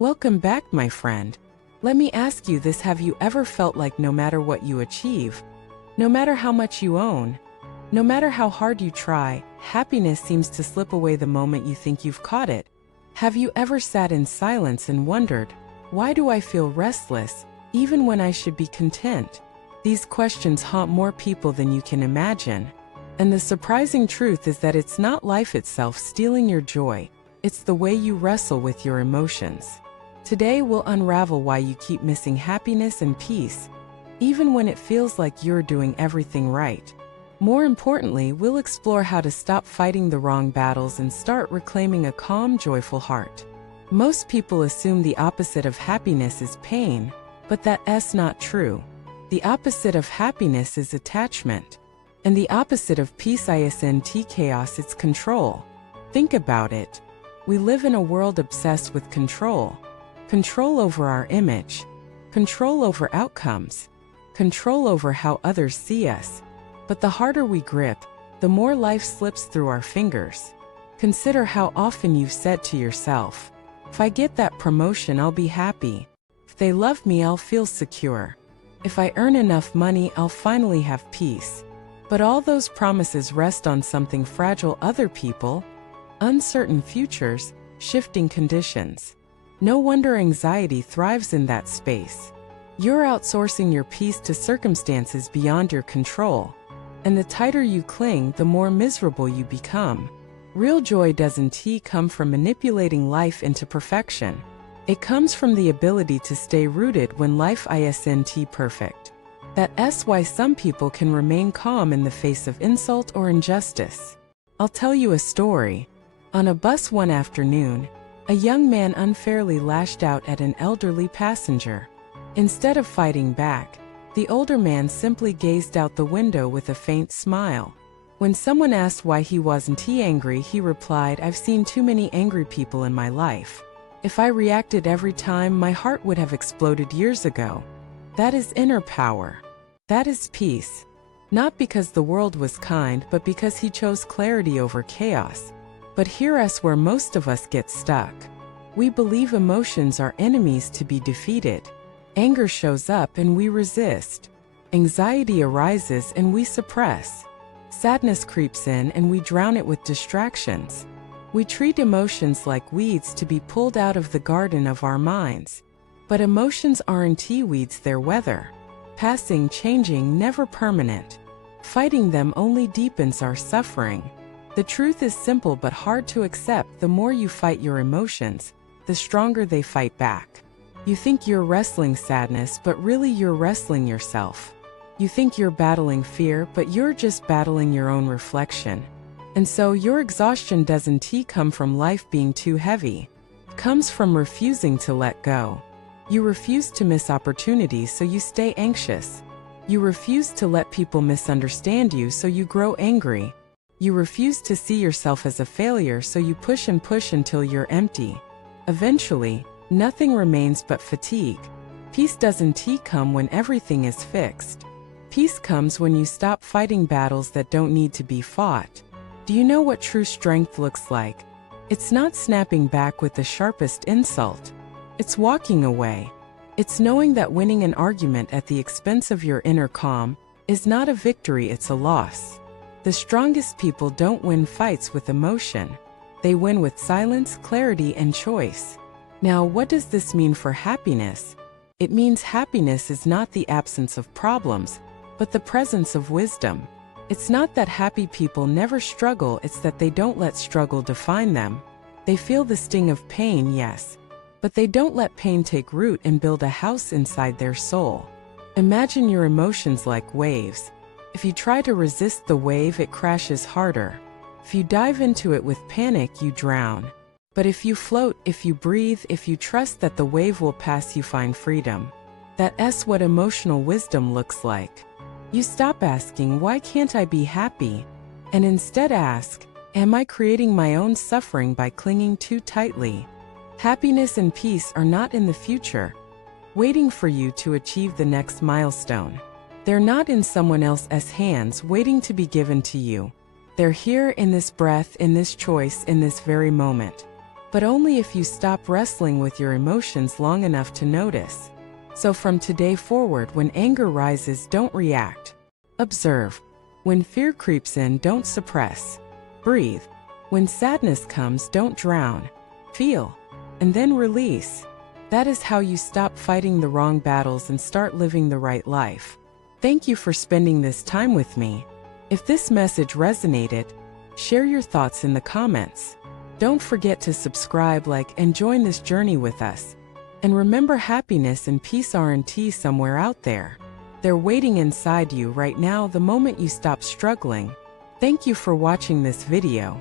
Welcome back, my friend. Let me ask you this: have you ever felt like no matter what you achieve, no matter how much you own, no matter how hard you try, happiness seems to slip away the moment you think you've caught it? Have you ever sat in silence and wondered, why do I feel restless, even when I should be content? These questions haunt more people than you can imagine. And the surprising truth is that it's not life itself stealing your joy, it's the way you wrestle with your emotions. Today we'll unravel why you keep missing happiness and peace, even when it feels like you're doing everything right. More importantly, we'll explore how to stop fighting the wrong battles and start reclaiming a calm, joyful heart. Most people assume the opposite of happiness is pain, but that's not true. The opposite of happiness is attachment. And the opposite of peace isn't chaos, it's control. Think about it. We live in a world obsessed with control. Control over our image. Control over outcomes. Control over how others see us. But the harder we grip, the more life slips through our fingers. Consider how often you've said to yourself, if I get that promotion, I'll be happy. If they love me, I'll feel secure. If I earn enough money, I'll finally have peace. But all those promises rest on something fragile: other people, uncertain futures, shifting conditions. No wonder anxiety thrives in that space. You're outsourcing your peace to circumstances beyond your control. And the tighter you cling, the more miserable you become. Real joy doesn't come from manipulating life into perfection. It comes from the ability to stay rooted when life isn't perfect. That's why some people can remain calm in the face of insult or injustice. I'll tell you a story. On a bus one afternoon, a young man unfairly lashed out at an elderly passenger. Instead of fighting back, the older man simply gazed out the window with a faint smile. When someone asked why he wasn't angry, he replied, "I've seen too many angry people in my life. If I reacted every time, my heart would have exploded years ago." That is inner power. That is peace. Not because the world was kind, but because he chose clarity over chaos. But here's where most of us get stuck. We believe emotions are enemies to be defeated. Anger shows up and we resist. Anxiety arises and we suppress. Sadness creeps in and we drown it with distractions. We treat emotions like weeds to be pulled out of the garden of our minds. But emotions aren't weeds, they're weather. Passing, changing, never permanent. Fighting them only deepens our suffering. The truth is simple but hard to accept: the more you fight your emotions, the stronger they fight back. You think you're wrestling sadness, but really you're wrestling yourself. You think you're battling fear, but you're just battling your own reflection. And so your exhaustion doesn't come from life being too heavy. It comes from refusing to let go. You refuse to miss opportunities, so you stay anxious. You refuse to let people misunderstand you, so you grow angry. You refuse to see yourself as a failure, so you push and push until you're empty. Eventually, nothing remains but fatigue. Peace doesn't come when everything is fixed. Peace comes when you stop fighting battles that don't need to be fought. Do you know what true strength looks like? It's not snapping back with the sharpest insult. It's walking away. It's knowing that winning an argument at the expense of your inner calm is not a victory, it's a loss. The strongest people don't win fights with emotion. They win with silence, clarity, and choice. Now, what does this mean for happiness? It means happiness is not the absence of problems, but the presence of wisdom. It's not that happy people never struggle, it's that they don't let struggle define them. They feel the sting of pain, yes, but they don't let pain take root and build a house inside their soul. Imagine your emotions like waves. If you try to resist the wave, it crashes harder. If you dive into it with panic, you drown. But if you float, if you breathe, if you trust that the wave will pass, you find freedom. That's what emotional wisdom looks like. You stop asking, "Why can't I be happy?" and instead ask, "Am I creating my own suffering by clinging too tightly?" Happiness and peace are not in the future, waiting for you to achieve the next milestone. They're not in someone else's hands, waiting to be given to you. They're here in this breath, in this choice, in this very moment. but only if you stop wrestling with your emotions long enough to notice. So from today forward, when anger rises, don't react. Observe. When fear creeps in, don't suppress. Breathe. When sadness comes, don't drown. Feel. And then release. That is how you stop fighting the wrong battles and start living the right life. Thank you for spending this time with me. If this message resonated, share your thoughts in the comments. Don't forget to subscribe, like, and join this journey with us. And remember, happiness and peace aren't somewhere out there. They're waiting inside you right now the moment you stop struggling. Thank you for watching this video.